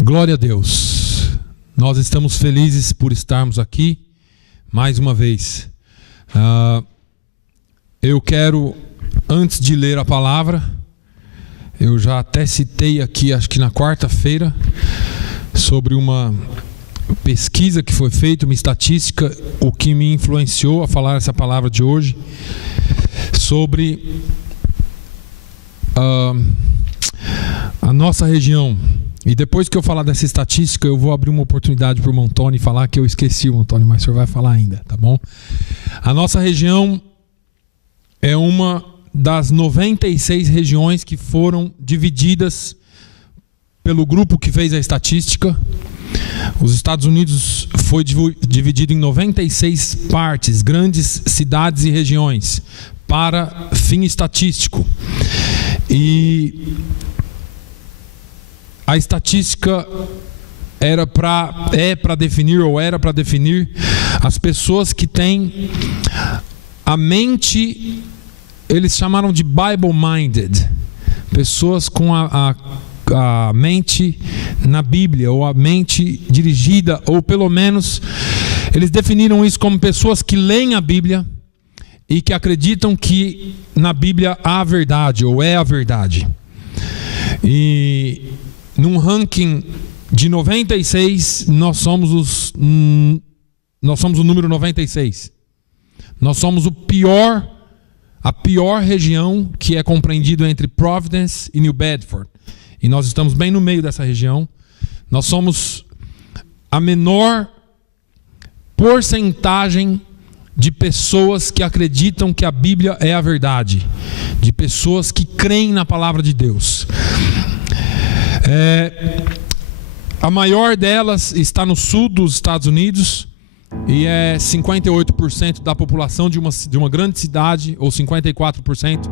Glória a Deus. Nós estamos felizes por estarmos aqui mais uma vez. Eu quero, antes de ler a palavra, eu já até citei aqui, acho que na quarta-feira, sobre uma pesquisa que foi feita, uma estatística, o que me influenciou a falar essa palavra de hoje, sobre a nossa região. E depois que eu falar dessa estatística, eu vou abrir uma oportunidade para o Montoni falar, que eu esqueci o Montoni, mas o senhor vai falar ainda, tá bom? A nossa região é uma das 96 regiões que foram divididas pelo grupo que fez a estatística. Os Estados Unidos foi dividido em 96 partes, grandes cidades e regiões, para fim estatístico. E a estatística era para definir as pessoas que têm a mente, eles chamaram de Bible-minded, pessoas com a mente na Bíblia, ou a mente dirigida, ou pelo menos eles definiram isso como pessoas que leem a Bíblia e que acreditam que na Bíblia há a verdade, ou é a verdade. E num ranking de 96, nós somos o número 96. Nós somos a pior região, que é compreendido entre Providence e New Bedford. E nós estamos bem no meio dessa região. Nós somos a menor porcentagem de pessoas que acreditam que a Bíblia é a verdade, de pessoas que creem na palavra de Deus. A maior delas está no sul dos Estados Unidos e é 58% da população de uma grande cidade, ou 54%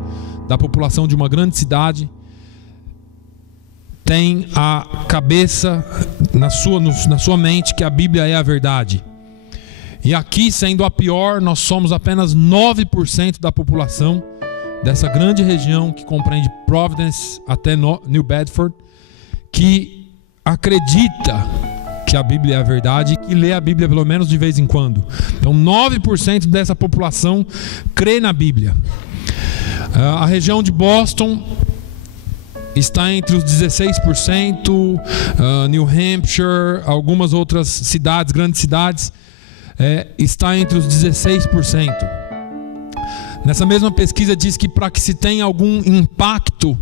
da população de uma grande cidade tem a cabeça na sua mente que a Bíblia é a verdade. E aqui, sendo a pior, nós somos apenas 9% da população dessa grande região que compreende Providence até New Bedford, que acredita que a Bíblia é a verdade e que lê a Bíblia pelo menos de vez em quando. Então 9% dessa população crê na Bíblia. A região de Boston está entre os 16%, New Hampshire, algumas outras cidades, grandes cidades, está entre os 16%. Nessa mesma pesquisa diz que para que se tenha algum impacto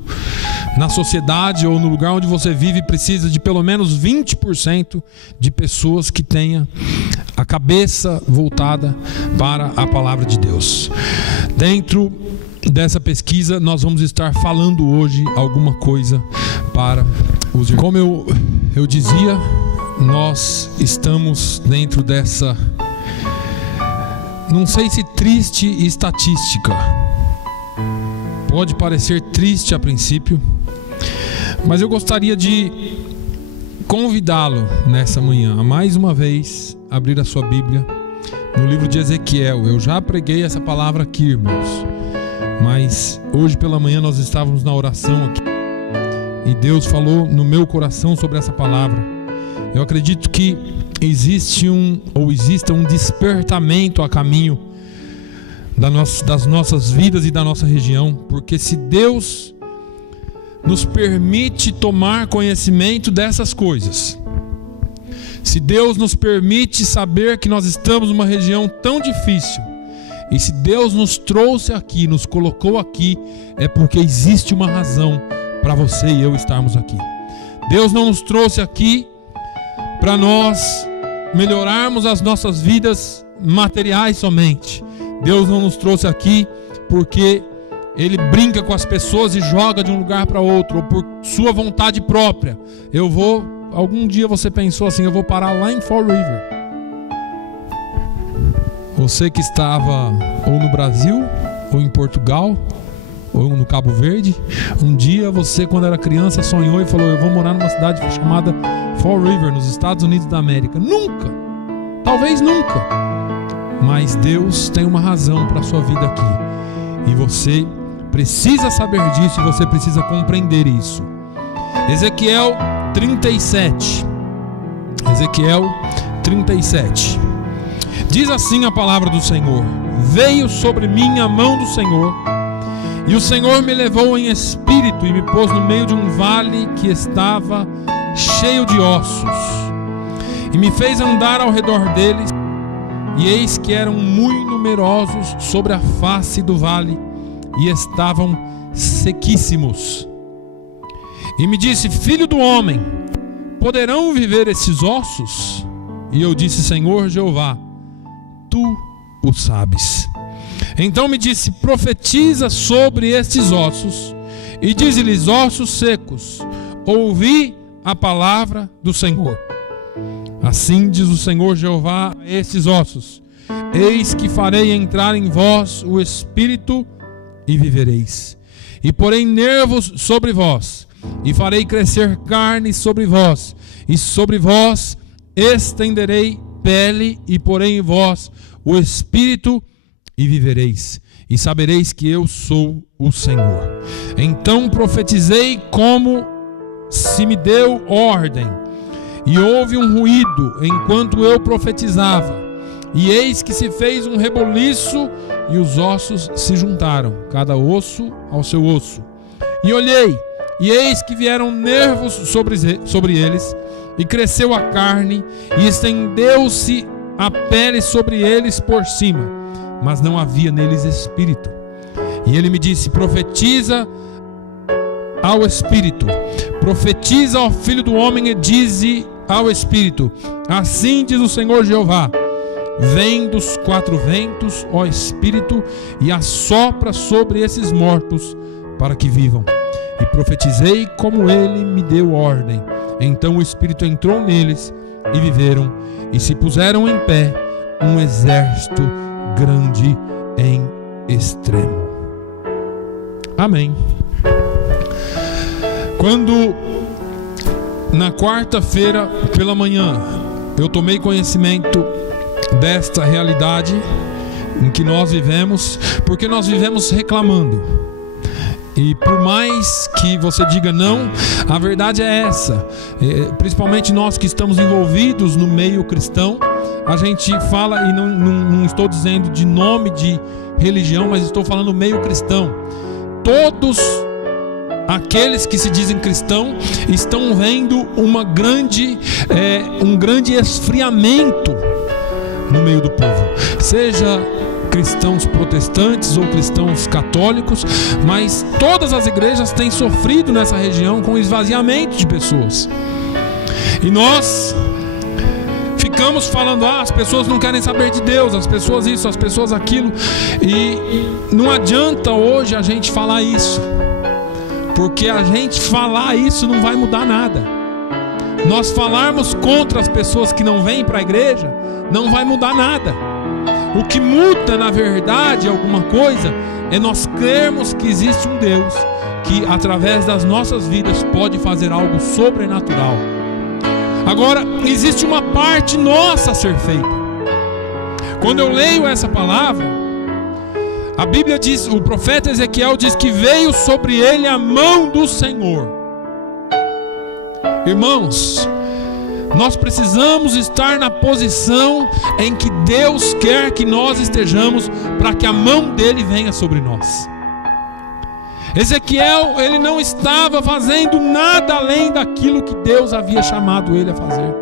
na sociedade ou no lugar onde você vive, precisa de pelo menos 20% de pessoas que tenham a cabeça voltada para a palavra de Deus. Dentro dessa pesquisa, nós vamos estar falando hoje alguma coisa para os irmãos. Como eu dizia, nós estamos dentro dessa, não sei se triste estatística. Pode parecer triste a princípio, mas eu gostaria de convidá-lo nessa manhã a mais uma vez abrir a sua Bíblia no livro de Ezequiel. Eu já preguei essa palavra aqui, irmãos, mas hoje pela manhã nós estávamos na oração aqui e Deus falou no meu coração sobre essa palavra. Eu acredito que exista um despertamento a caminho das nossas vidas e da nossa região, porque se Deus nos permite tomar conhecimento dessas coisas, se Deus nos permite saber que nós estamos numa região tão difícil, e se Deus nos trouxe aqui, nos colocou aqui, é porque existe uma razão para você e eu estarmos aqui. Deus não nos trouxe aqui para nós melhorarmos as nossas vidas materiais somente. Deus não nos trouxe aqui porque Ele brinca com as pessoas e joga de um lugar para outro, ou por sua vontade própria. Algum dia você pensou assim, eu vou parar lá em Fall River. Você que estava ou no Brasil, ou em Portugal, ou no Cabo Verde, um dia você, quando era criança, sonhou e falou, eu vou morar numa cidade chamada Fall River, nos Estados Unidos da América. Nunca, talvez nunca, mas Deus tem uma razão para a sua vida aqui, e você precisa saber disso, e você precisa compreender isso. Ezequiel 37. Ezequiel 37. Diz assim a palavra do Senhor: veio sobre mim a mão do Senhor, e o Senhor me levou em espírito e me pôs no meio de um vale que estava cheio de ossos, e me fez andar ao redor deles, e eis que eram muito numerosos sobre a face do vale, e estavam sequíssimos. E me disse: filho do homem, poderão viver esses ossos? E eu disse: Senhor Jeová, tu o sabes. Então me disse: profetiza sobre estes ossos, e dize-lhes: ossos secos, ouvi a palavra do Senhor. Assim diz o Senhor Jeová a estes ossos: eis que farei entrar em vós o espírito, e vivereis. E porei nervos sobre vós, e farei crescer carne sobre vós, e sobre vós estenderei pele, e porei em vós o espírito, e vivereis, e sabereis que eu sou o Senhor. Então profetizei como se me deu ordem, e houve um ruído enquanto eu profetizava, e eis que se fez um reboliço, e os ossos se juntaram, cada osso ao seu osso. E olhei, e eis que vieram nervos sobre eles, e cresceu a carne, e estendeu-se a pele sobre eles por cima, mas não havia neles espírito. E ele me disse: profetiza ao espírito, profetiza ao filho do homem, e dize ao espírito: assim diz o Senhor Jeová, vem dos quatro ventos, ó espírito, e assopra sobre esses mortos, para que vivam. E profetizei como ele me deu ordem. Então o espírito entrou neles, e viveram, e se puseram em pé, um exército grande em extremo. Amém. Quando na quarta-feira pela manhã eu tomei conhecimento desta realidade em que nós vivemos, porque nós vivemos reclamando. E por mais que você diga não, a verdade é essa. Principalmente nós que estamos envolvidos no meio cristão, a gente fala, e não estou dizendo de nome de religião, mas estou falando meio cristão. Todos aqueles que se dizem cristão estão vendo um grande esfriamento no meio do povo, seja cristãos protestantes ou cristãos católicos, mas todas as igrejas têm sofrido nessa região com esvaziamento de pessoas. E nós ficamos falando: as pessoas não querem saber de Deus, as pessoas isso, as pessoas aquilo. E não adianta hoje a gente falar isso, porque a gente falar isso não vai mudar nada. Nós falarmos contra as pessoas que não vêm para a igreja não vai mudar nada. O que muda, na verdade, alguma coisa, é nós crermos que existe um Deus que, através das nossas vidas, pode fazer algo sobrenatural. Agora, existe uma parte nossa a ser feita. Quando eu leio essa palavra, a Bíblia diz, o profeta Ezequiel diz que veio sobre ele a mão do Senhor. Irmãos, nós precisamos estar na posição em que Deus quer que nós estejamos, para que a mão dele venha sobre nós. Ezequiel, ele não estava fazendo nada além daquilo que Deus havia chamado ele a fazer.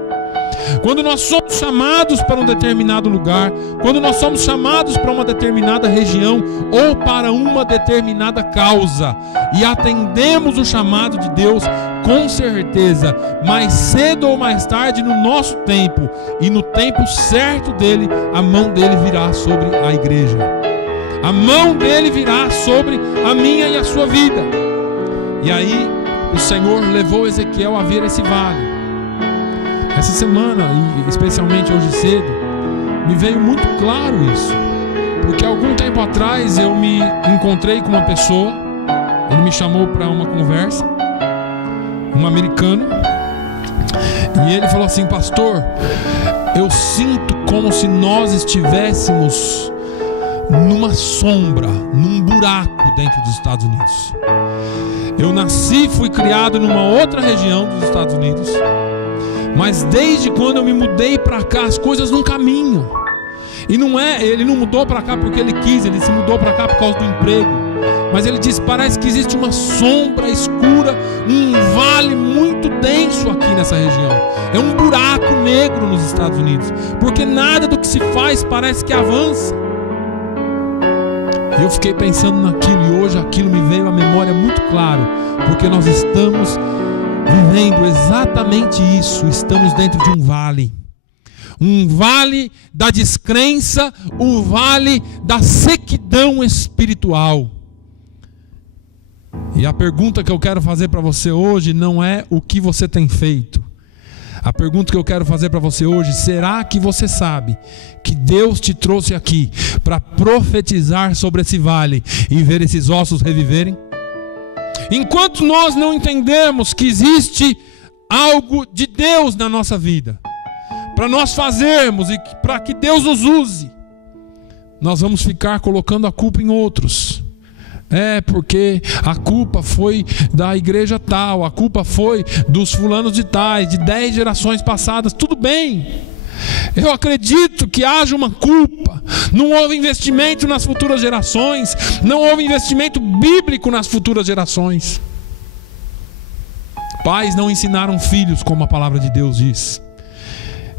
Quando nós somos chamados para um determinado lugar, quando nós somos chamados para uma determinada região ou para uma determinada causa, e atendemos o chamado de Deus, com certeza, mais cedo ou mais tarde, no nosso tempo e no tempo certo dele, a mão dele virá sobre a igreja. A mão dele virá sobre a minha e a sua vida. E aí o Senhor levou Ezequiel a ver esse vale. Essa semana, e especialmente hoje cedo, me veio muito claro isso. Porque algum tempo atrás eu me encontrei com uma pessoa, ele me chamou para uma conversa, um americano, e ele falou assim: pastor, eu sinto como se nós estivéssemos numa sombra, num buraco dentro dos Estados Unidos. Eu nasci e fui criado numa outra região dos Estados Unidos, mas desde quando eu me mudei para cá, as coisas não caminham. E ele não mudou para cá porque ele quis, ele se mudou para cá por causa do emprego. Mas ele disse: parece que existe uma sombra escura, um vale muito denso aqui nessa região. É um buraco negro nos Estados Unidos, porque nada do que se faz parece que avança. Eu fiquei pensando naquilo, e hoje aquilo me veio à memória muito claro, porque nós estamos vivendo exatamente isso. Estamos dentro de um vale da descrença, um vale da sequidão espiritual. E a pergunta que eu quero fazer para você hoje não é o que você tem feito. A pergunta que eu quero fazer para você hoje: será que você sabe que Deus te trouxe aqui para profetizar sobre esse vale e ver esses ossos reviverem? Enquanto nós não entendemos que existe algo de Deus na nossa vida, para nós fazermos e para que Deus nos use, nós vamos ficar colocando a culpa em outros. Porque a culpa foi da igreja tal, a culpa foi dos fulanos de tais, de 10 gerações passadas. Tudo bem, eu acredito que haja uma culpa. Não houve investimento nas futuras gerações, não houve investimento bíblico nas futuras gerações. Pais não ensinaram filhos, como a palavra de Deus diz.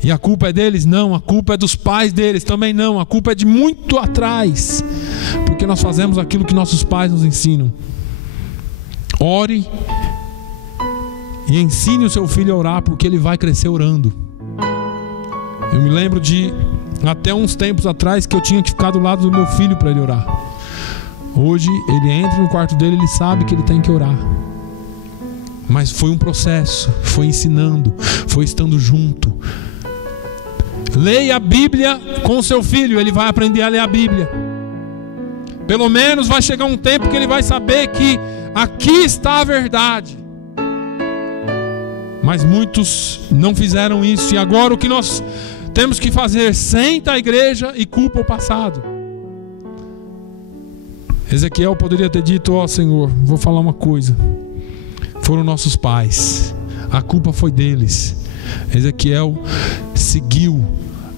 E a culpa é deles? Não. A culpa é dos pais deles? Também não. A culpa é de muito atrás, porque nós fazemos aquilo que nossos pais nos ensinam. Ore e ensine o seu filho a orar, porque ele vai crescer orando. Eu me lembro de até uns tempos atrás que eu tinha que ficar do lado do meu filho para ele orar. Hoje ele entra no quarto dele, ele sabe que ele tem que orar. Mas foi um processo, foi ensinando, foi estando junto. Leia a Bíblia com o seu filho, ele vai aprender a ler a Bíblia. Pelo menos vai chegar um tempo que ele vai saber que aqui está a verdade. Mas muitos não fizeram isso, e agora o que nós temos que fazer? Senta a igreja e culpa o passado. Ezequiel poderia ter dito: ó Senhor, vou falar uma coisa. Foram nossos pais, a culpa foi deles. Ezequiel seguiu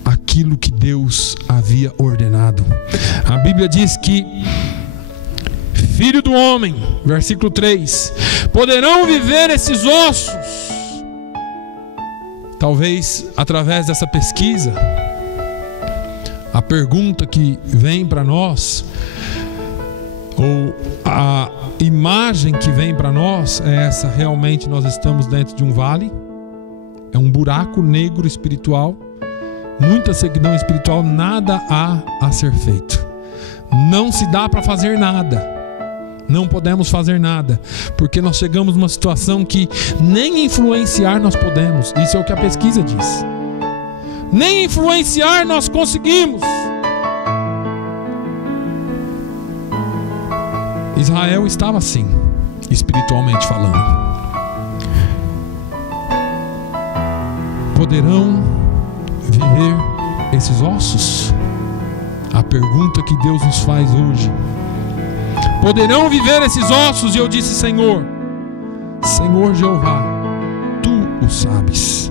aquilo que Deus havia ordenado. A Bíblia diz que: filho do homem, versículo 3, poderão viver esses ossos? Talvez através dessa pesquisa, a pergunta que vem para nós, ou a imagem que vem para nós é essa: realmente nós estamos dentro de um vale, é um buraco negro espiritual, muita sequidão espiritual, nada há a ser feito, não se dá para fazer nada, não podemos fazer nada, porque nós chegamos numa situação que nem influenciar nós podemos. Isso é o que a pesquisa diz. Nem influenciar nós conseguimos. Israel estava assim, espiritualmente falando. Poderão viver esses ossos? A pergunta que Deus nos faz hoje. Poderão viver esses ossos? E eu disse: Senhor, Senhor Jeová, Tu o sabes.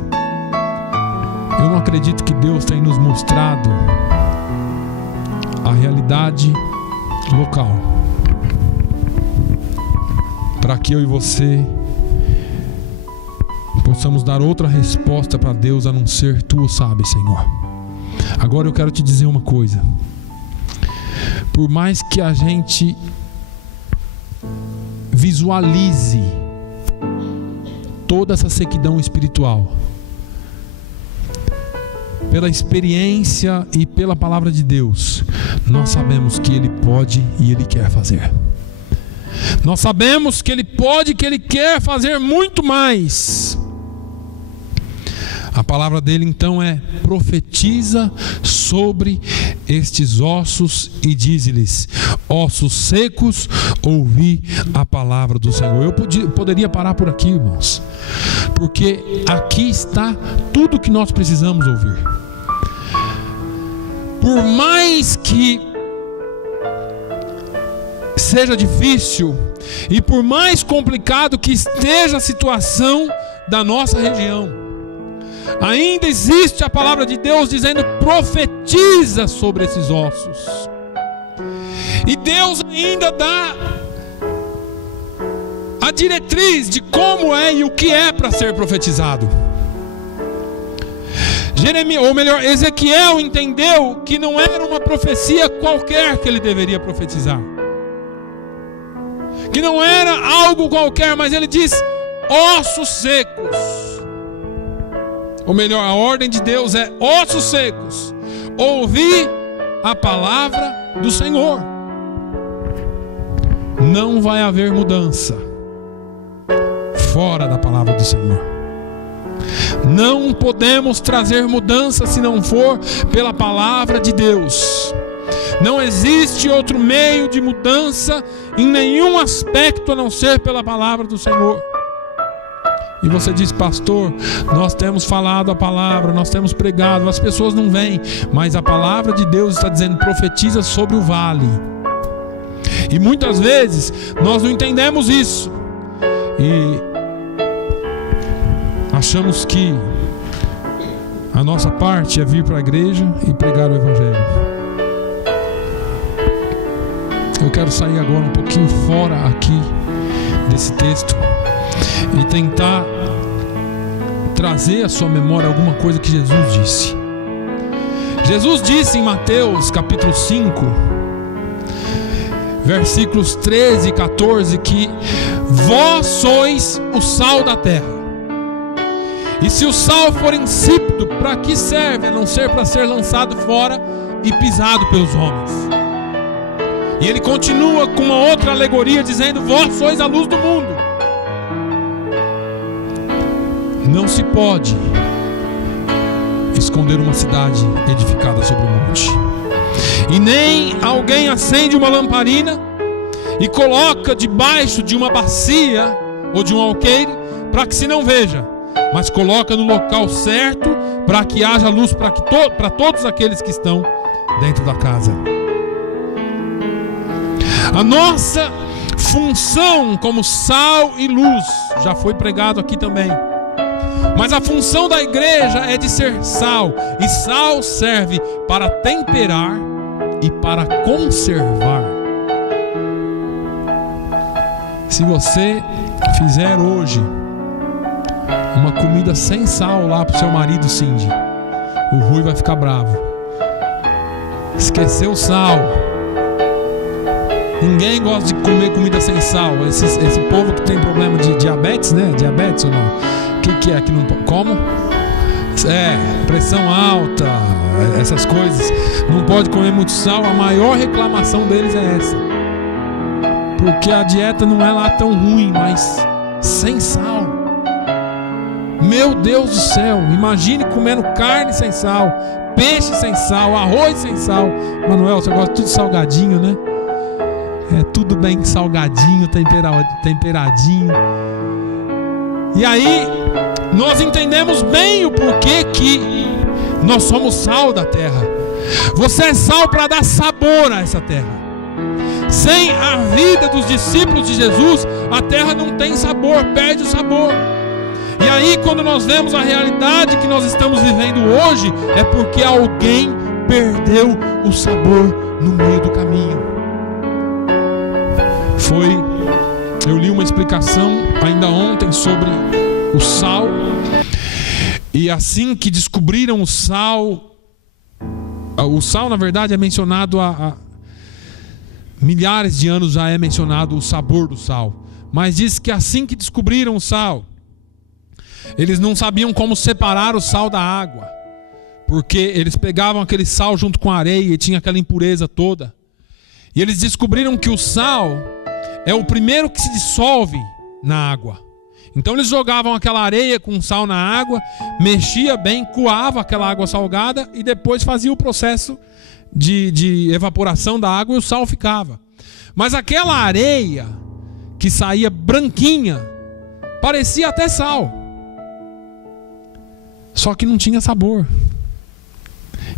Eu não acredito que Deus tenha nos mostrado a realidade local, para que eu e você possamos dar outra resposta para Deus a não ser: Tu o sabes, Senhor. Agora eu quero te dizer uma coisa. Por mais que a gente visualize toda essa sequidão espiritual, pela experiência e pela palavra de Deus, nós sabemos que Ele pode e Ele quer fazer. Nós sabemos que Ele pode e que Ele quer fazer muito mais. A palavra dele então é: profetiza sobre estes ossos e dize-lhes: ossos secos, ouvi a palavra do Senhor. Eu poderia parar por aqui, irmãos, porque aqui está tudo que nós precisamos ouvir. Por mais que seja difícil E por mais complicado que esteja a situação da nossa região, ainda existe a palavra de Deus dizendo: profetiza sobre esses ossos. E Deus ainda dá a diretriz de como é e o que é para ser profetizado. Ezequiel entendeu que não era uma profecia qualquer que ele deveria profetizar, que não era algo qualquer, mas ele diz: ossos secos. Ou melhor, a ordem de Deus é: ossos secos, ouvi a palavra do Senhor. Não vai haver mudança fora da palavra do Senhor. Não podemos trazer mudança se não for pela palavra de Deus. Não existe outro meio de mudança em nenhum aspecto a não ser pela palavra do Senhor. E você diz: pastor, nós temos falado a palavra, nós temos pregado, as pessoas não vêm, mas a palavra de Deus está dizendo: profetiza sobre o vale. E muitas vezes nós não entendemos isso e achamos que a nossa parte é vir para a igreja e pregar o Evangelho. Eu quero sair agora um pouquinho fora aqui desse texto e tentar trazer à sua memória alguma coisa que Jesus disse. Jesus disse em Mateus capítulo 5, versículos 13 e 14, que vós sois o sal da terra. E se o sal for insípido, para que serve, a não ser para ser lançado fora e pisado pelos homens? E ele continua com uma outra alegoria dizendo: vós sois a luz do mundo. Não se pode esconder uma cidade edificada sobre um monte. E nem alguém acende uma lamparina e coloca debaixo de uma bacia ou de um alqueire para que se não veja, mas coloca no local certo para que haja luz para todos aqueles que estão dentro da casa. A nossa função como sal e luz já foi pregado aqui também. Mas a função da igreja é de ser sal, e sal serve para temperar e para conservar. Se você fizer hoje uma comida sem sal lá para o seu marido, Cindy, o Rui vai ficar bravo. Esqueceu o sal. Ninguém gosta de comer comida sem sal. Esse povo que tem problema de diabetes, né? Diabetes ou não? O que é que não como? Pressão alta, essas coisas. Não pode comer muito sal. A maior reclamação deles é essa, porque a dieta não é lá tão ruim, mas sem sal. Meu Deus do céu, imagine comendo carne sem sal, peixe sem sal, arroz sem sal. Manuel, você gosta de tudo salgadinho, né? É tudo bem salgadinho, temperadinho. E aí nós entendemos bem o porquê que nós somos sal da terra. Você é sal para dar sabor a essa terra. Sem a vida dos discípulos de Jesus, a terra não tem sabor, perde o sabor. E aí quando nós vemos a realidade que nós estamos vivendo hoje, é porque alguém perdeu o sabor no meio do caminho. Eu li uma explicação ainda ontem sobre o sal, e assim que descobriram o sal na verdade é mencionado há milhares de anos, já é mencionado o sabor do sal, mas diz que assim que descobriram o sal, eles não sabiam como separar o sal da água, porque eles pegavam aquele sal junto com a areia e tinha aquela impureza toda, e eles descobriram que o sal é o primeiro que se dissolve na água. Então eles jogavam aquela areia com sal na água, mexia bem, coava aquela água salgada e depois fazia o processo de evaporação da água e o sal ficava. Mas aquela areia que saía branquinha parecia até sal, só que não tinha sabor.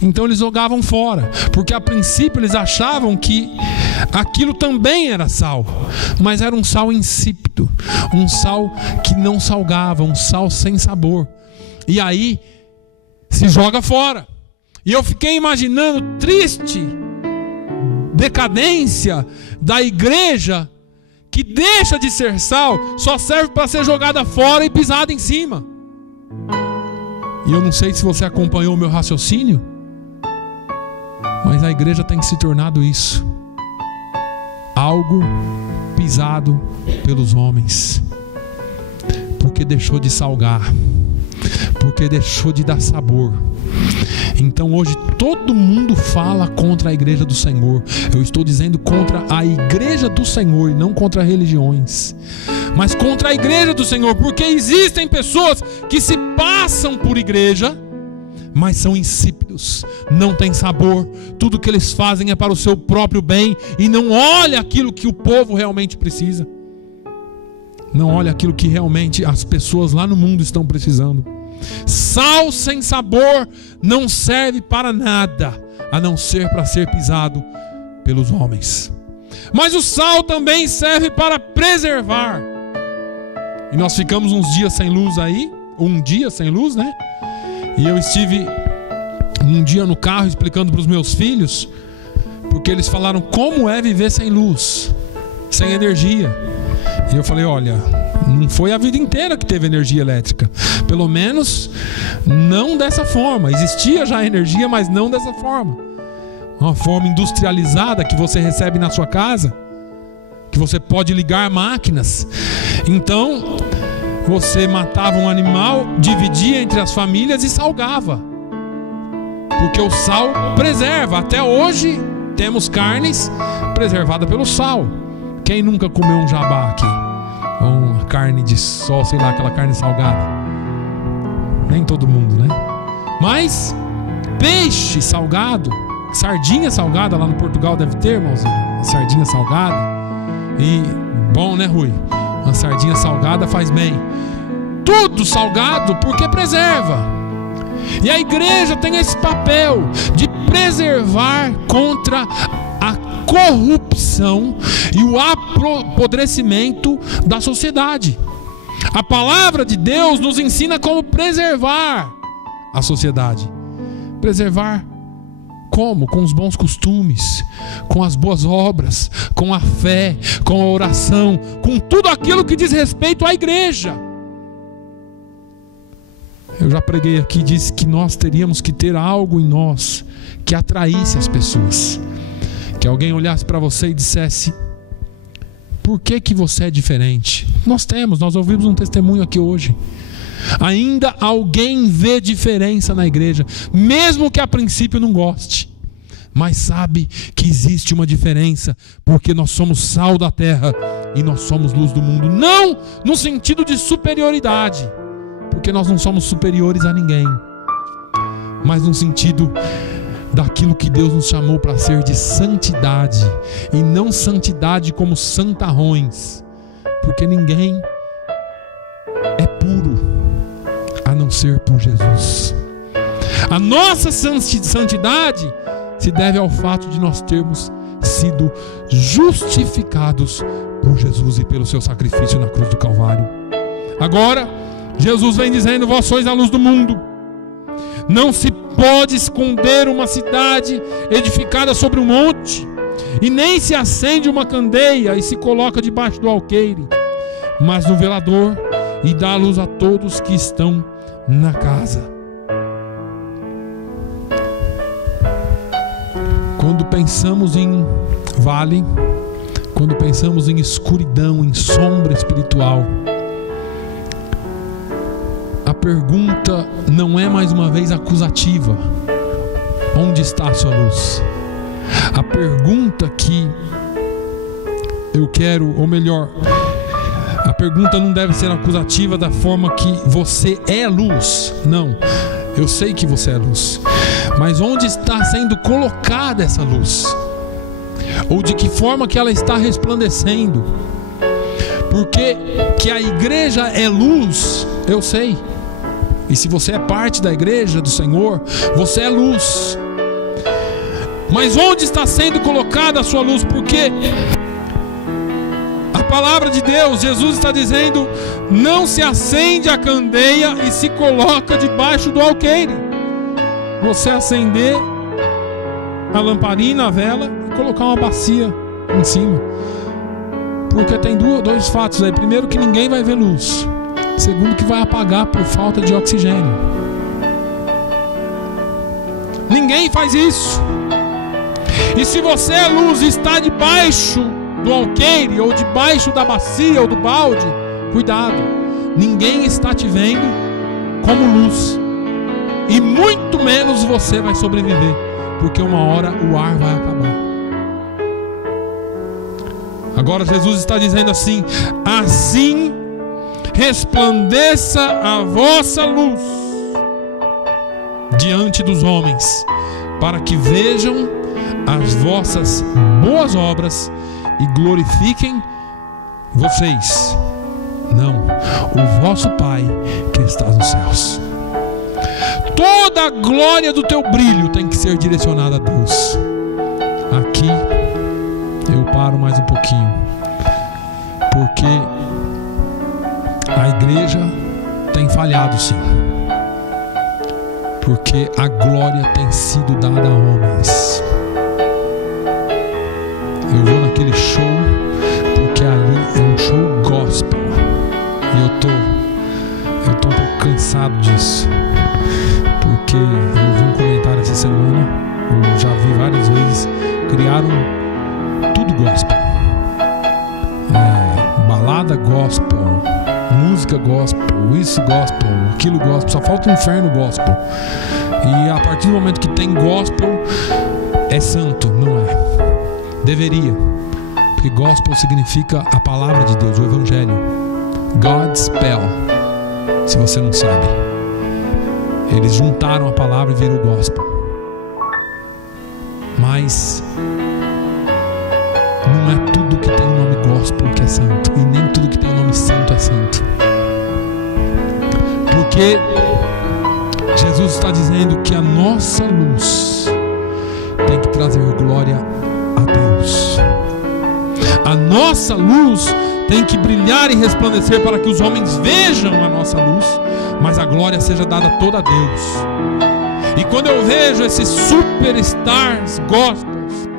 Então eles jogavam fora, porque a princípio eles achavam que aquilo também era sal, mas era um sal insípido, um sal que não salgava, um sal sem sabor. E aí se joga fora. E eu fiquei imaginando triste decadência da igreja que deixa de ser sal, só serve para ser jogada fora e pisada em cima. E eu não sei se você acompanhou o meu raciocínio, mas a igreja tem se tornado isso, algo pisado pelos homens, porque deixou de salgar, porque deixou de dar sabor. Então hoje todo mundo fala contra a igreja do Senhor. Eu estou dizendo contra a igreja do Senhor e não contra religiões, mas contra a igreja do Senhor, porque existem pessoas que se passam por igreja, mas são insípidos, não tem sabor, tudo que eles fazem é para o seu próprio bem e não olha aquilo que o povo realmente precisa, não olha aquilo que realmente as pessoas lá no mundo estão precisando. Sal sem sabor não serve para nada, a não ser para ser pisado pelos homens. Mas o sal também serve para preservar. E nós ficamos uns dias sem luz aí, um dia sem luz, né? E eu estive um dia no carro explicando para os meus filhos, porque eles falaram como é viver sem luz, sem energia. E eu falei, olha, não foi a vida inteira que teve energia elétrica, pelo menos não dessa forma. Existia já energia, mas não dessa forma, uma forma industrializada que você recebe na sua casa, que você pode ligar máquinas. Então você matava um animal, dividia entre as famílias e salgava, porque o sal preserva. Até hoje temos carnes preservadas pelo sal. Quem nunca comeu um jabá aqui? Ou uma carne de sol, sei lá, aquela carne salgada? Nem todo mundo, né? Mas peixe salgado, sardinha salgada, lá no Portugal deve ter, irmãozinho, uma sardinha salgada. E bom, né, Rui? Uma sardinha salgada faz bem. Tudo salgado porque preserva. E a igreja tem esse papel de preservar contra a corrupção e o apodrecimento da sociedade. A palavra de Deus nos ensina como preservar a sociedade. Preservar como? Com os bons costumes, com as boas obras, com a fé, com a oração, com tudo aquilo que diz respeito à igreja. Eu já preguei aqui, disse que nós teríamos que ter algo em nós que atraísse as pessoas. Que alguém olhasse para você e dissesse: por que você é diferente? Nós ouvimos um testemunho aqui hoje. Ainda alguém vê diferença na igreja, mesmo que a princípio não goste, mas sabe que existe uma diferença, porque nós somos sal da terra e nós somos luz do mundo. Não no sentido de superioridade, porque nós não somos superiores a ninguém, mas no sentido daquilo que Deus nos chamou para ser de santidade, e não santidade como santarrões, porque ninguém é puro a não ser por Jesus. A nossa santidade se deve ao fato de nós termos sido justificados por Jesus e pelo seu sacrifício na cruz do Calvário. Agora Jesus vem dizendo: vós sois a luz do mundo. Não se pode esconder uma cidade edificada sobre um monte, e nem se acende uma candeia e se coloca debaixo do alqueire, mas no velador, e dá luz a todos que estão na casa. Quando pensamos em vale, quando pensamos em escuridão, em sombra espiritual, a pergunta não é mais uma vez acusativa: onde está a sua luz? A pergunta que eu quero, ou melhor, a pergunta não deve ser acusativa da forma que você é luz. Não, eu sei que você é luz, mas onde está sendo colocada essa luz? Ou de que forma que ela está resplandecendo? Porque que a igreja é luz, eu sei. E se você é parte da igreja do Senhor, você é luz. Mas onde está sendo colocada a sua luz? Porque a palavra de Deus, Jesus está dizendo: não se acende a candeia e se coloca debaixo do alqueire. Você acender a lamparina, a vela, e colocar uma bacia em cima. Porque tem dois fatos aí. Primeiro, que ninguém vai ver luz. Segundo, que vai apagar por falta de oxigênio. Ninguém faz isso. E se você é luz e está debaixo do alqueire, ou debaixo da bacia, ou do balde, cuidado, ninguém está te vendo como luz, e muito menos você vai sobreviver, porque uma hora o ar vai acabar. Agora Jesus está dizendo assim: assim resplandeça a vossa luz diante dos homens, para que vejam as vossas boas obras e glorifiquem vocês, não, o vosso Pai que está nos céus. Toda a glória do teu brilho tem que ser direcionada a Deus. Aqui eu paro mais um pouquinho, porque a igreja tem falhado, sim, porque a glória tem sido dada a homens. Eu vou naquele show porque ali é um show gospel, e eu tô um pouco cansado disso, porque eu vi um comentário essa semana, eu já vi várias vezes, criaram tudo gospel, balada gospel, música gospel, isso gospel, aquilo gospel, só falta o inferno gospel. E a partir do momento que tem gospel, é santo, não é? Deveria, porque gospel significa a palavra de Deus, o evangelho. Godspell, se você não sabe, eles juntaram a palavra e virou gospel. Mas não é tudo que tem o nome gospel que é santo, e nem tudo que tem o nome santo é santo. Porque Jesus está dizendo que a nossa luz tem que trazer glória a Deus. A nossa luz tem que brilhar e resplandecer para que os homens vejam a nossa luz, mas a glória seja dada toda a Deus. E quando eu vejo esses superstars gospels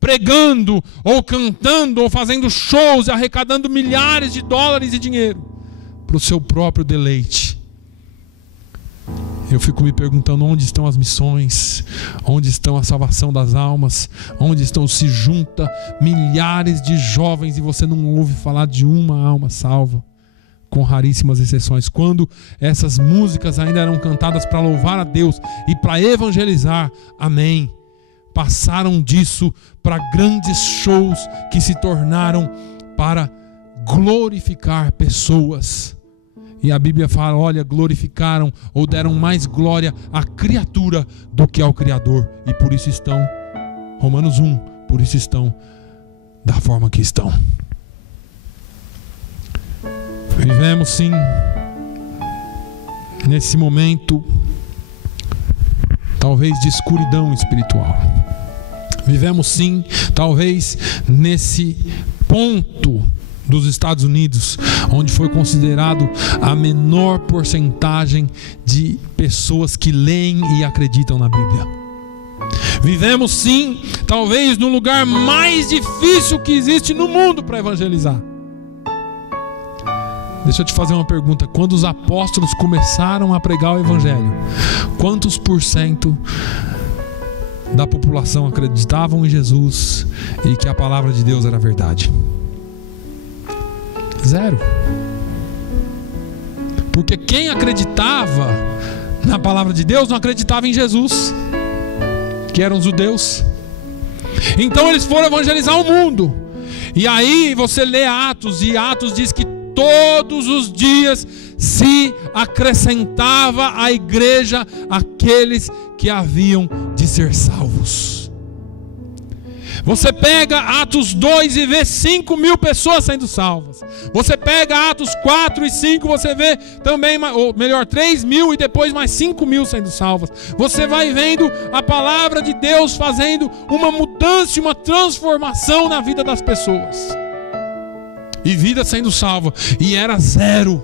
pregando, ou cantando, ou fazendo shows, arrecadando milhares de dólares de dinheiro para o seu próprio deleite, eu fico me perguntando: onde estão as missões? Onde estão a salvação das almas? Onde estão? Se junta milhares de jovens e você não ouve falar de uma alma salva, com raríssimas exceções. Quando essas músicas ainda eram cantadas para louvar a Deus e para evangelizar, amém, passaram disso para grandes shows que se tornaram para glorificar pessoas. E a Bíblia fala: olha, glorificaram ou deram mais glória à criatura do que ao Criador. E por isso estão, Romanos 1, por isso estão da forma que estão. Vivemos sim nesse momento, talvez de escuridão espiritual. Vivemos sim, talvez nesse ponto dos Estados Unidos, onde foi considerado a menor porcentagem de pessoas que leem e acreditam na Bíblia. Vivemos sim, talvez no lugar mais difícil que existe no mundo para evangelizar. Deixa eu te fazer uma pergunta: quando os apóstolos começaram a pregar o evangelho, quantos % da população acreditavam em Jesus e que a palavra de Deus era verdade? 0. Porque quem acreditava na palavra de Deus não acreditava em Jesus, que eram os judeus. Então eles foram evangelizar o mundo. E aí você lê Atos, e Atos diz que todos os dias se acrescentava à igreja aqueles que haviam de ser salvos. Você pega Atos 2 e vê 5.000 pessoas sendo salvas. Você pega Atos 4 e 5, você vê também, ou melhor, 3.000 e depois mais 5.000 sendo salvas. Você vai vendo a palavra de Deus fazendo uma mudança, uma transformação na vida das pessoas. E vida sendo salva. E era 0%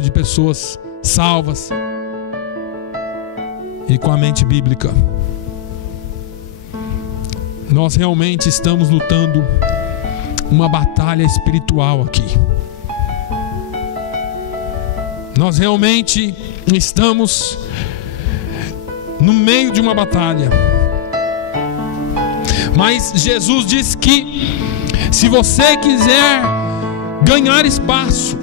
de pessoas salvas. E com a mente bíblica. Nós realmente estamos lutando uma batalha espiritual aqui. Nós realmente estamos no meio de uma batalha. Mas Jesus diz que se você quiser ganhar espaço,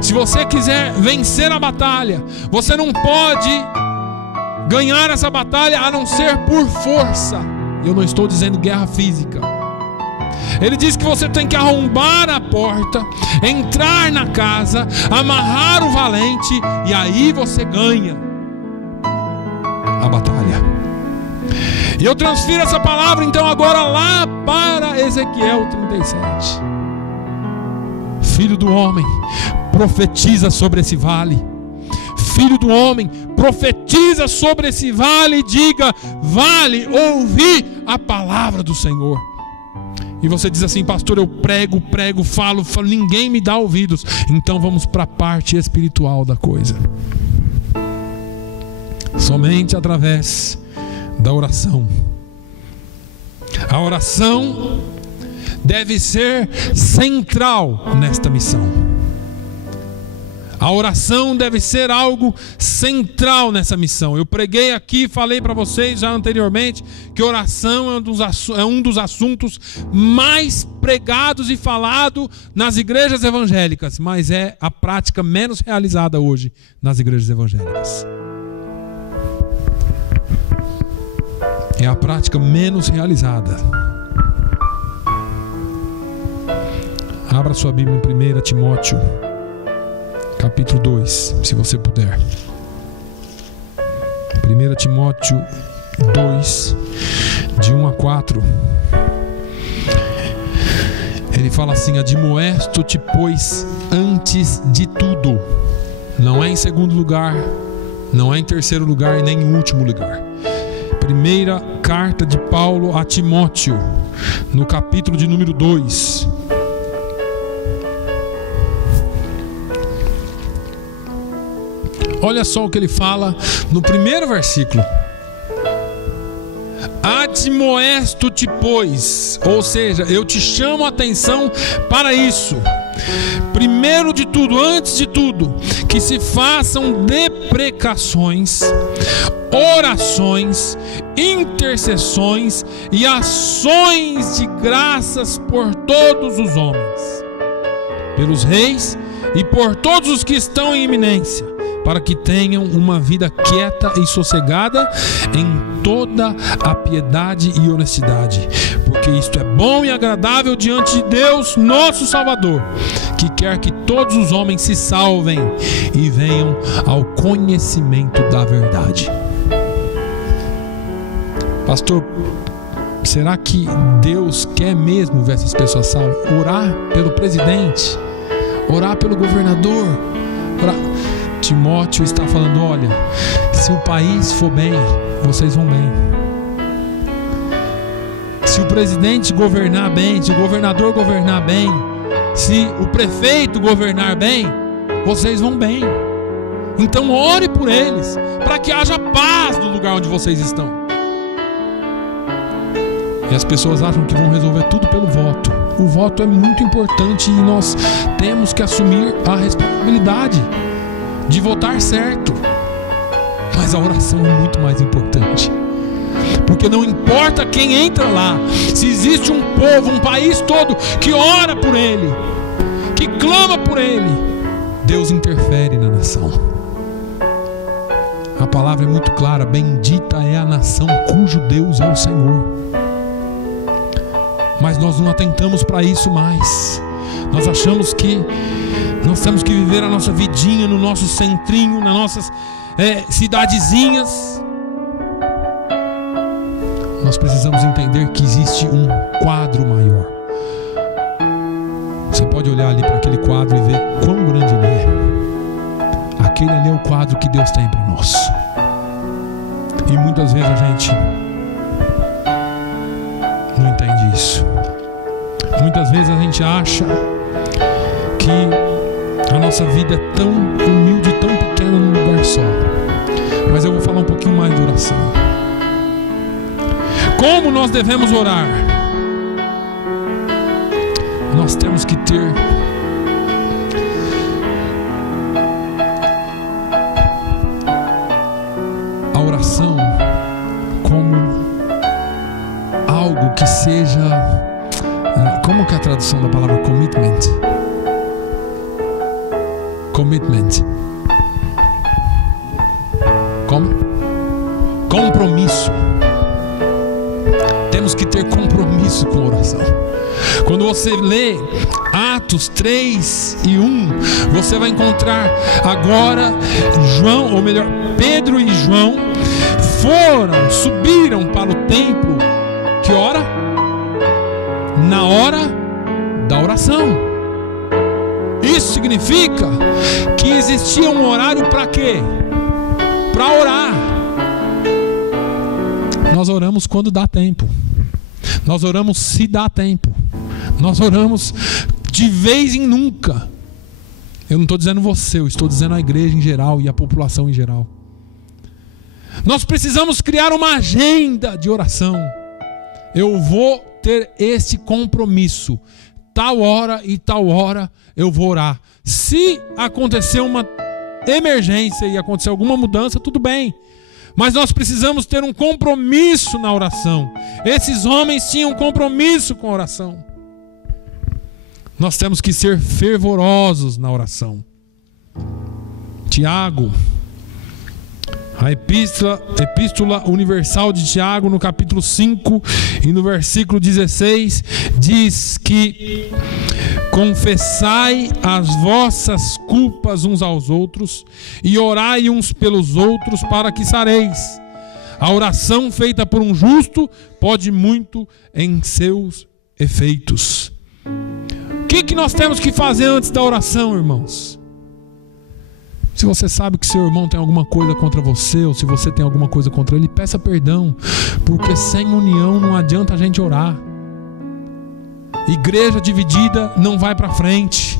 se você quiser vencer a batalha, você não pode ganhar essa batalha a não ser por força. Eu não estou dizendo guerra física. Ele diz que você tem que arrombar a porta, entrar na casa, amarrar o valente, e aí você ganha a batalha. E eu transfiro essa palavra então agora lá para Ezequiel 37. Filho do homem, profetiza sobre esse vale. Filho do homem, profetiza sobre esse vale e diga: vale, ouvi a palavra do Senhor. E você diz assim: pastor, eu prego, falo, ninguém me dá ouvidos. Então vamos para a parte espiritual da coisa. Somente através da oração. A oração deve ser central nesta missão. A oração deve ser algo central nessa missão. Eu preguei aqui, falei para vocês já anteriormente que oração é um dos assuntos mais pregados e falados nas igrejas evangélicas, mas é a prática menos realizada hoje nas igrejas evangélicas. É a prática menos realizada. Abra sua Bíblia em 1 Timóteo capítulo 2, se você puder. 1 Timóteo 2, de 1 a 4. Ele fala assim: admoesto-te, pois, antes de tudo. Não é em segundo lugar, não é em terceiro lugar e nem em último lugar. Primeira carta de Paulo a Timóteo, no capítulo de número 2. Olha só o que ele fala no primeiro versículo. Admoesto-te, pois, ou seja, eu te chamo a atenção para isso. Primeiro de tudo, antes de tudo, que se façam deprecações, orações, intercessões e ações de graças por todos os homens, pelos reis e por todos os que estão em eminência, para que tenham uma vida quieta e sossegada em toda a piedade e honestidade, porque isto é bom e agradável diante de Deus, nosso Salvador, que quer que todos os homens se salvem e venham ao conhecimento da verdade. Pastor, será que Deus quer mesmo ver essas pessoas salvas? Orar pelo presidente, orar pelo governador, orar... Timóteo está falando: olha, se o país for bem, vocês vão bem. Se o presidente governar bem, se o governador governar bem, se o prefeito governar bem, vocês vão bem. Então ore por eles, para que haja paz no lugar onde vocês estão. E as pessoas acham que vão resolver tudo pelo voto. O voto é muito importante e nós temos que assumir a responsabilidade de votar certo. Mas a oração é muito mais importante, porque não importa quem entra lá, se existe um povo, um país todo que ora por ele, que clama por ele, Deus interfere na nação. A palavra é muito clara: bendita é a nação cujo Deus é o Senhor. Mas nós não atentamos para isso mais. Nós achamos que nós temos que viver a nossa vidinha no nosso centrinho, nas nossas cidadezinhas. nós precisamos entender que existe um quadro maior. Você pode olhar ali para aquele quadro e ver quão grande ele é. Aquele ali é o quadro que Deus tem para nós. E muitas vezes a gente não entende isso. Muitas vezes a gente acha que a nossa vida é tão humilde, tão pequena num lugar só. Mas eu vou falar um pouquinho mais de oração. Como nós devemos orar? Nós temos que ter a oração como algo que seja, como que é a tradução da palavra commitment? Commitment. Como? Compromisso. Temos que ter compromisso com a oração. Quando você lê Atos 3:1, você vai encontrar agora João, ou melhor, Pedro e João subiram para o templo. Que hora? Na hora da oração. Isso significa que existia um horário para quê? Para orar. Nós oramos quando dá tempo. Nós oramos se dá tempo. Nós oramos de vez em nunca. Eu não estou dizendo você, eu estou dizendo a igreja em geral e a população em geral. Nós precisamos criar uma agenda de oração. Eu vou ter esse compromisso. Tal hora e tal hora eu vou orar. Se acontecer uma emergência e acontecer alguma mudança, tudo bem. Mas nós precisamos ter um compromisso na oração. Esses homens tinham um compromisso com a oração. Nós temos que ser fervorosos na oração. Tiago, a Epístola Universal de Tiago, no capítulo 5 e no versículo 16, diz que confessai as vossas culpas uns aos outros e orai uns pelos outros para que sareis. A oração feita por um justo pode muito em seus efeitos. O que nós temos que fazer antes da oração, irmãos? Se você sabe que seu irmão tem alguma coisa contra você, ou se você tem alguma coisa contra ele, peça perdão, porque sem união não adianta a gente orar. Igreja dividida não vai para frente.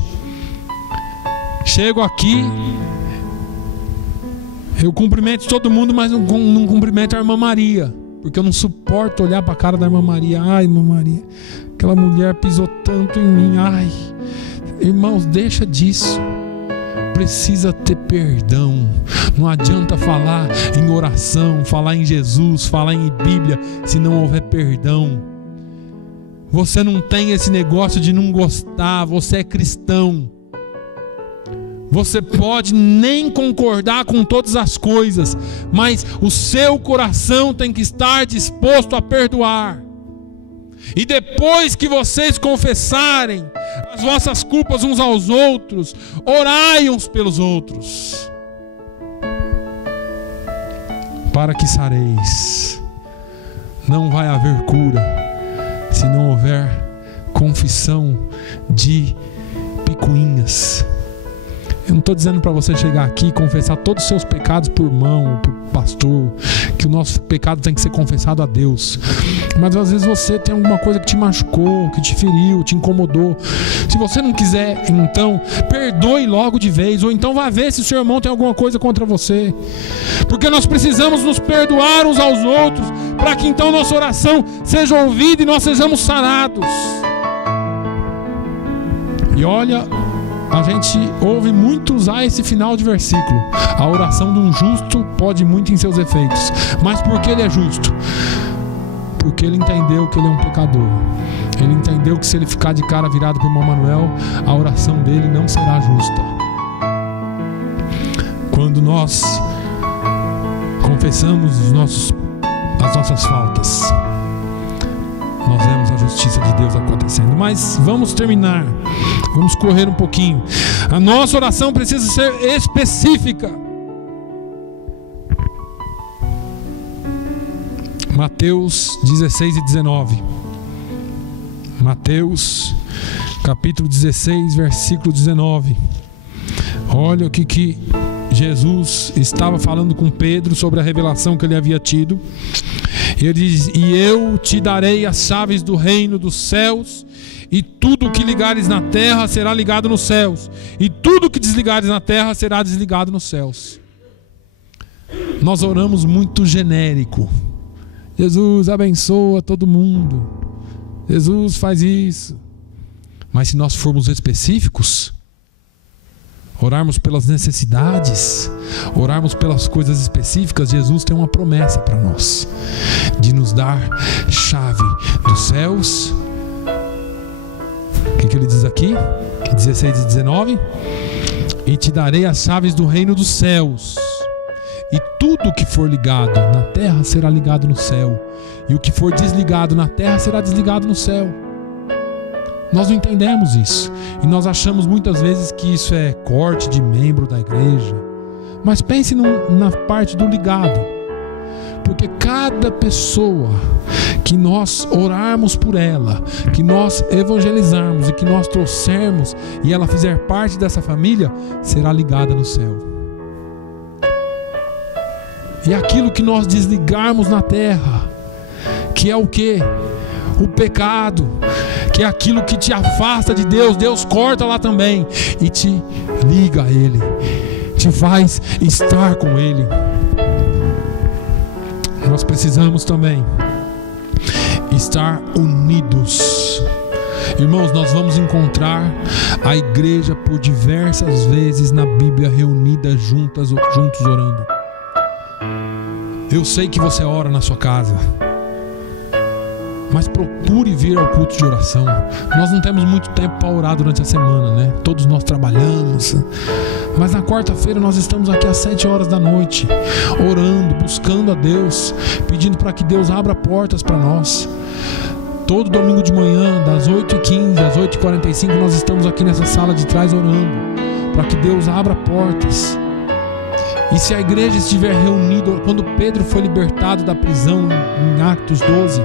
Chego aqui, eu cumprimento todo mundo, mas não cumprimento a irmã Maria, porque eu não suporto olhar para a cara da irmã Maria. Ai, irmã Maria, aquela mulher pisou tanto em mim. Ai, irmãos, deixa disso. Precisa ter perdão. Não adianta falar em oração, falar em Jesus, falar em Bíblia, se não houver perdão. Você não tem esse negócio de não gostar. Você é cristão. Você pode nem concordar com todas as coisas, mas o seu coração tem que estar disposto a perdoar. E depois que vocês confessarem as vossas culpas uns aos outros, orai uns pelos outros, para que sareis. Não vai haver cura se não houver confissão de picuinhas. Eu não estou dizendo para você chegar aqui e confessar todos os seus pecados por irmão, por pastor, que o nosso pecado tem que ser confessado a Deus. Mas às vezes você tem alguma coisa que te machucou, que te feriu, te incomodou. Se você não quiser, então, perdoe logo de vez. Ou então vá ver se o seu irmão tem alguma coisa contra você. Porque nós precisamos nos perdoar uns aos outros, para que então nossa oração seja ouvida e nós sejamos sarados. E olha, a gente ouve muito usar esse final de versículo. A oração de um justo pode muito em seus efeitos. Mas por que ele é justo? Porque ele entendeu que ele é um pecador. Ele entendeu que se ele ficar de cara virado para o irmão Manuel, a oração dele não será justa. Quando nós confessamos as nossas faltas, nós vemos a justiça de Deus acontecendo. Mas vamos terminar. Vamos correr um pouquinho. A nossa oração precisa ser específica. Mateus 16 e 19. Mateus capítulo 16, versículo 19. Olha o que Jesus estava falando com Pedro sobre a revelação que ele havia tido. Ele diz: e eu te darei as chaves do reino dos céus, e tudo o que ligares na terra será ligado nos céus, e tudo o que desligares na terra será desligado nos céus. Nós oramos muito genérico. Jesus abençoa todo mundo, Jesus faz isso. Mas se nós formos específicos, orarmos pelas necessidades, orarmos pelas coisas específicas, Jesus tem uma promessa para nós, de nos dar chave dos céus. O que ele diz aqui? 16 e 19. E te darei as chaves do reino dos céus, e tudo o que for ligado na terra será ligado no céu, e o que for desligado na terra será desligado no céu. Nós não entendemos isso, e nós achamos muitas vezes que isso é corte de membro da igreja. Mas pense na parte do ligado, porque cada pessoa que nós orarmos por ela, que nós evangelizarmos e que nós trouxermos, e ela fizer parte dessa família, será ligada no céu. E aquilo que nós desligarmos na terra, que é o quê? O pecado, que é aquilo que te afasta de Deus, Deus corta lá também e te liga a Ele, te faz estar com Ele. Nós precisamos também estar unidos. Irmãos, nós vamos encontrar a igreja por diversas vezes na Bíblia reunida juntos orando. Eu sei que você ora na sua casa, mas procure vir ao culto de oração. Nós não temos muito tempo para orar durante a semana, né? Todos nós trabalhamos, mas na quarta-feira nós estamos aqui às 7 horas da noite, orando, buscando a Deus, pedindo para que Deus abra portas para nós. Todo domingo de manhã, das 8h15 às 8h45, nós estamos aqui nessa sala de trás orando, para que Deus abra portas. E se a igreja estiver reunida, quando Pedro foi libertado da prisão em Atos 12,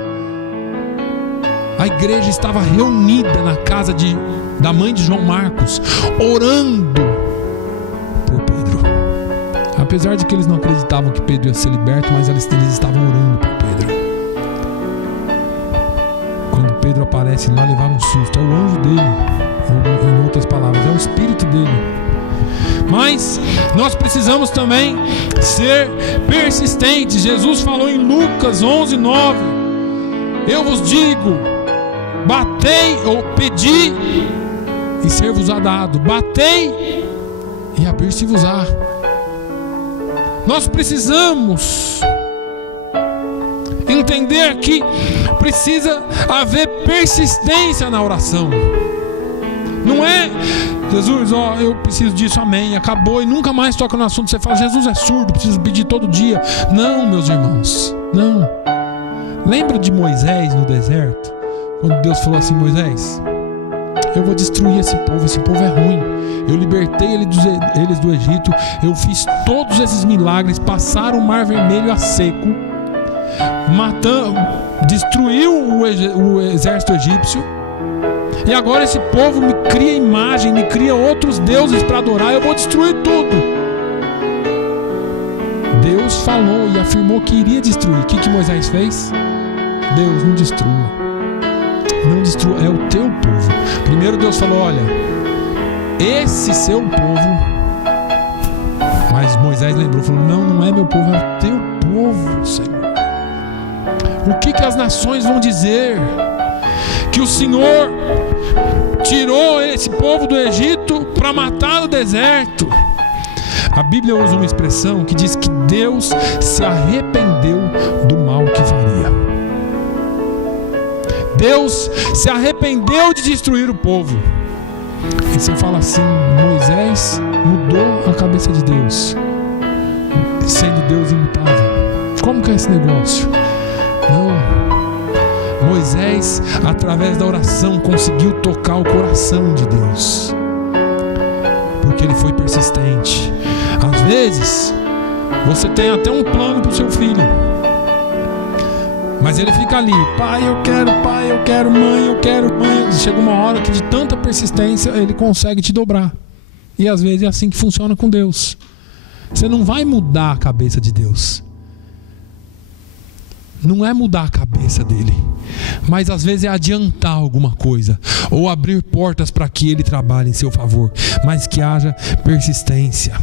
a igreja estava reunida na casa da mãe de João Marcos, orando por Pedro. Apesar de que eles não acreditavam que Pedro ia ser liberto, mas eles estavam orando por Pedro. Quando Pedro aparece lá, levaram um susto. É o anjo dele, em outras palavras, é o espírito dele. Mas nós precisamos também ser persistentes. Jesus falou em Lucas 11:9: eu vos digo, batei ou pedi e ser-vos-á dado, batei e abrir-se-vos-á. Nós precisamos entender que precisa haver persistência na oração. Não é Jesus, eu preciso disso, amém, acabou, e nunca mais toca no assunto. Você fala, Jesus é surdo, preciso pedir todo dia. Não, meus irmãos, não. Lembra de Moisés no deserto? Quando Deus falou assim: Moisés, eu vou destruir esse povo é ruim. Eu libertei eles do Egito, eu fiz todos esses milagres, passaram o mar vermelho a seco, destruiu o exército egípcio, e agora esse povo me cria imagem, me cria outros deuses para adorar, eu vou destruir tudo. Deus falou e afirmou que iria destruir. O que Moisés fez? Deus, não destrua, é o teu povo. Primeiro Deus falou: olha, esse seu povo. Mas Moisés lembrou, falou: não é meu povo, é o teu povo, Senhor. O que as nações vão dizer? Que o Senhor tirou esse povo do Egito para matar no deserto. A Bíblia usa uma expressão que diz que Deus se arrependeu do mal que faria. Deus se arrependeu de destruir o povo. E você fala assim: Moisés mudou a cabeça de Deus, sendo Deus imutável. Como que é esse negócio? Não. Moisés, através da oração, conseguiu tocar o coração de Deus, porque ele foi persistente. Às vezes você tem até um plano para o seu filho, Mas ele fica ali, pai, eu quero, mãe, eu quero, mãe. Chega uma hora que de tanta persistência ele consegue te dobrar. E às vezes é assim que funciona com Deus. Você não vai mudar a cabeça de Deus. Não é mudar a cabeça dele, mas às vezes é adiantar alguma coisa, ou abrir portas para que ele trabalhe em seu favor, mas que haja persistência.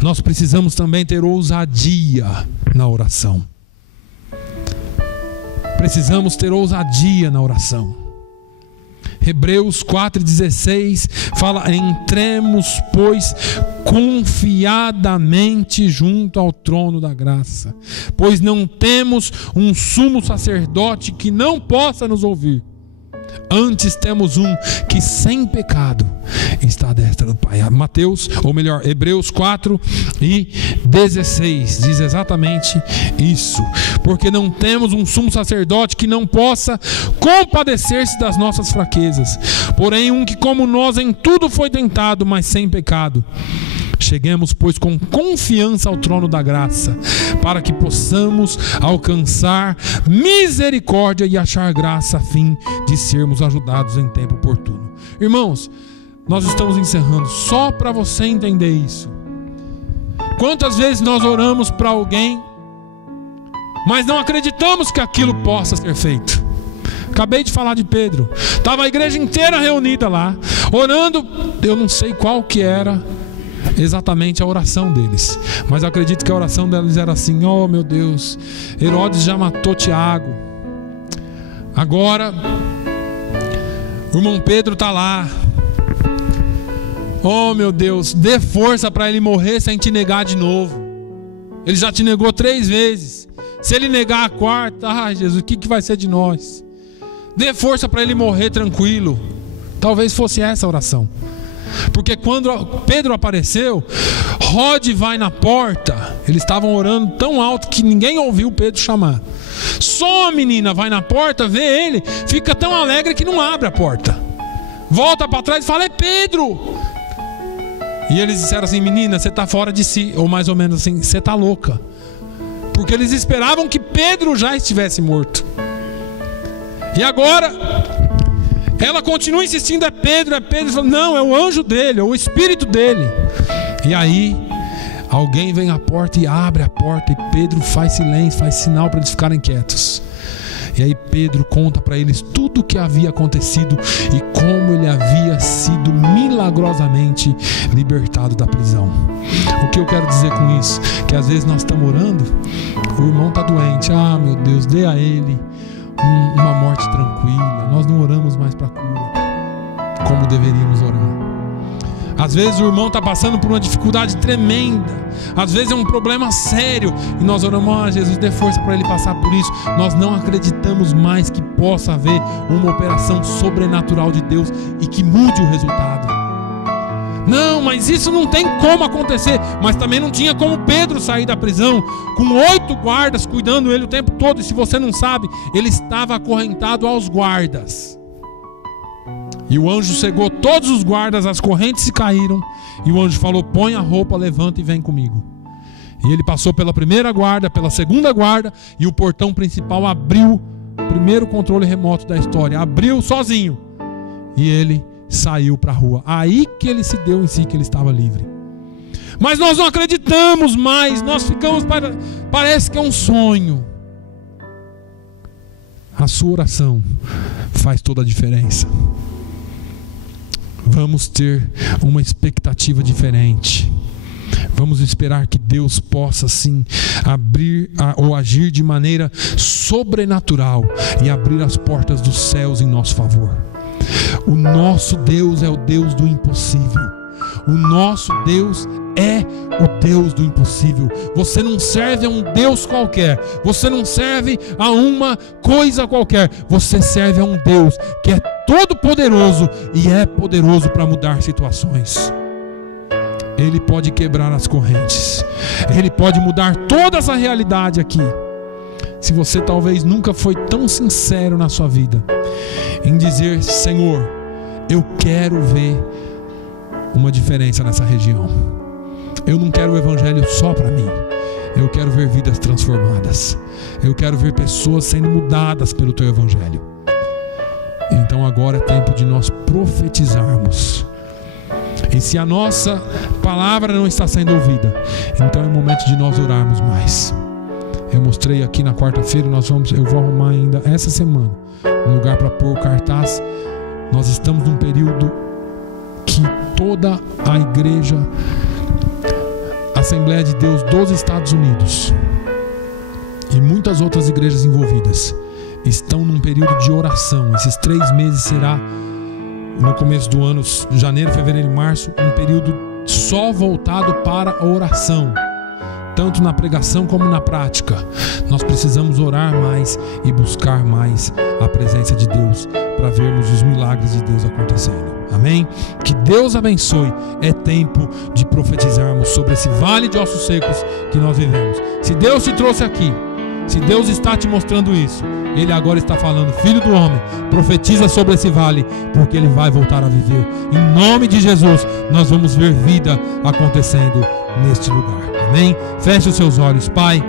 Nós precisamos também ter ousadia na oração. Precisamos ter ousadia na oração. Hebreus 4,16 fala: entremos, pois, confiadamente junto ao trono da graça, pois não temos um sumo sacerdote que não possa nos ouvir. Antes temos um que sem pecado está à destra do Pai. Hebreus 4:16 diz exatamente isso. Porque não temos um sumo sacerdote que não possa compadecer-se das nossas fraquezas, porém um que como nós em tudo foi tentado, mas sem pecado. Cheguemos, pois, com confiança ao trono da graça, para que possamos alcançar misericórdia e achar graça, a fim de sermos ajudados em tempo oportuno. Irmãos, nós estamos encerrando, só para você entender isso. Quantas vezes nós oramos para alguém, mas não acreditamos que aquilo possa ser feito? Acabei de falar de Pedro. Estava a igreja inteira reunida lá, orando. Eu não sei qual que era exatamente a oração deles, mas acredito que a oração deles era assim: oh meu Deus, Herodes já matou Tiago, agora o irmão Pedro está lá, oh meu Deus, dê força para ele morrer sem te negar de novo. Ele já te negou 3 vezes, se ele negar a 4ª, Jesus, o que vai ser de nós? Dê força para ele morrer tranquilo. Talvez fosse essa a oração. Porque quando Pedro apareceu, Rod vai na porta. Eles estavam orando tão alto que ninguém ouviu Pedro chamar. Só a menina vai na porta, vê ele, fica tão alegre que não abre a porta. Volta para trás e fala: é Pedro. E eles disseram assim: menina, você está fora de si. Ou mais ou menos assim: você está louca. Porque eles esperavam que Pedro já estivesse morto. E agora ela continua insistindo: é Pedro, é Pedro. Fala: não, é o anjo dele, é o espírito dele. E aí alguém vem à porta e abre a porta, e Pedro faz silêncio, faz sinal para eles ficarem quietos. E aí Pedro conta para eles tudo o que havia acontecido e como ele havia sido milagrosamente libertado da prisão. O que eu quero dizer com isso? Que às vezes nós estamos orando, o irmão está doente, ah meu Deus, dê a ele uma morte tranquila. Nós não oramos mais para cura como deveríamos orar. Às vezes o irmão está passando por uma dificuldade tremenda, às vezes é um problema sério, e nós oramos: ah, Jesus, dê força para ele passar por isso. Nós não acreditamos mais que possa haver uma operação sobrenatural de Deus e que mude o resultado. Não, mas isso não tem como acontecer. Mas também não tinha como Pedro sair da prisão com 8 guardas cuidando ele o tempo todo. E se você não sabe, ele estava acorrentado aos guardas. E o anjo cegou todos os guardas, as correntes se caíram. E o anjo falou: põe a roupa, levanta e vem comigo. E ele passou pela primeira guarda, pela segunda guarda, e o portão principal abriu. Primeiro controle remoto da história, abriu sozinho. E ele saiu para a rua. Aí que ele se deu em si que ele estava livre. Mas nós não acreditamos mais. Nós ficamos, parece que é um sonho. A sua oração faz toda a diferença. Vamos ter uma expectativa diferente. Vamos esperar que Deus possa sim abrir ou agir de maneira sobrenatural e abrir as portas dos céus em nosso favor. O nosso Deus é o Deus do impossível. O nosso Deus é o Deus do impossível. Você não serve a um Deus qualquer. Você não serve a uma coisa qualquer. Você serve a um Deus que é todo poderoso e é poderoso para mudar situações. Ele pode quebrar as correntes. Ele pode mudar toda essa realidade aqui. Se você talvez nunca foi tão sincero na sua vida em dizer: Senhor, eu quero ver uma diferença nessa região. Eu não quero o evangelho só para mim. Eu quero ver vidas transformadas. Eu quero ver pessoas sendo mudadas pelo Teu Evangelho. Então agora é tempo de nós profetizarmos. E se a nossa palavra não está sendo ouvida, então é momento de nós orarmos mais. Eu mostrei aqui na quarta-feira, eu vou arrumar ainda essa semana um lugar para pôr o cartaz. Nós estamos num período que toda a igreja, Assembleia de Deus dos Estados Unidos e muitas outras igrejas envolvidas estão num período de oração. Esses 3 meses será no começo do ano, janeiro, fevereiro e março, um período só voltado para a oração, tanto na pregação como na prática. Nós precisamos orar mais e buscar mais a presença de Deus para vermos os milagres de Deus acontecendo. Amém? Que Deus abençoe. É tempo de profetizarmos sobre esse vale de ossos secos que nós vivemos. Se Deus te trouxe aqui, se Deus está te mostrando isso, Ele agora está falando: filho do homem, profetiza sobre esse vale, porque ele vai voltar a viver. Em nome de Jesus, nós vamos ver vida acontecendo neste lugar. Amém? Feche os seus olhos. Pai,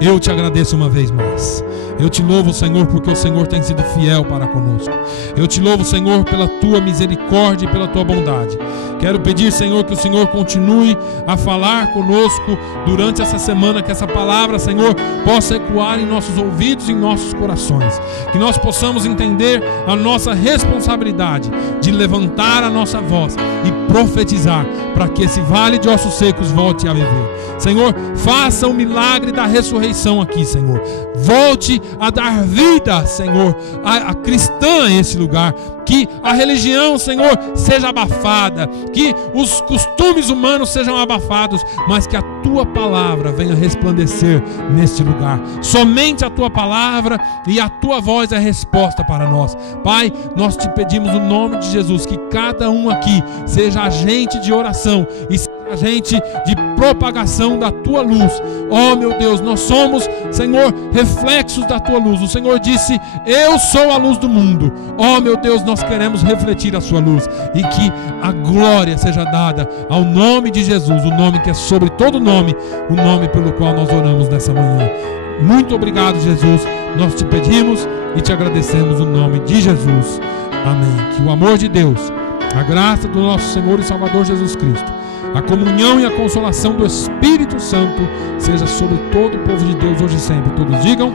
eu te agradeço uma vez mais. Eu te louvo, Senhor, porque o Senhor tem sido fiel para conosco. Eu te louvo, Senhor, pela tua misericórdia e pela tua bondade. Quero pedir, Senhor, que o Senhor continue a falar conosco durante essa semana, que essa palavra, Senhor, possa ecoar em nossos ouvidos e em nossos corações. Que nós possamos entender a nossa responsabilidade de levantar a nossa voz e profetizar para que esse vale de ossos secos volte a viver. Senhor, faça o milagre da ressurreição aqui, Senhor. Volte a dar vida, Senhor, a cristã em esse lugar. Que a religião, Senhor, seja abafada, que os costumes humanos sejam abafados, mas que a tua palavra venha resplandecer neste lugar. Somente a tua palavra e a tua voz é a resposta para nós. Pai, nós te pedimos no nome de Jesus que cada um aqui seja agente de oração e agente de propagação da tua luz. Oh meu Deus, nós somos, Senhor, reflexos da tua luz. O Senhor disse: eu sou a luz do mundo. Oh meu Deus, nós queremos refletir a sua luz e que a glória seja dada ao nome de Jesus, o nome que é sobre todo nome, o nome pelo qual nós oramos nessa manhã. Muito obrigado, Jesus. Nós te pedimos e te agradecemos no nome de Jesus. Amém. Que o amor de Deus, a graça do nosso Senhor e Salvador Jesus Cristo, a comunhão e a consolação do Espírito Santo seja sobre todo o povo de Deus hoje e sempre. Todos digam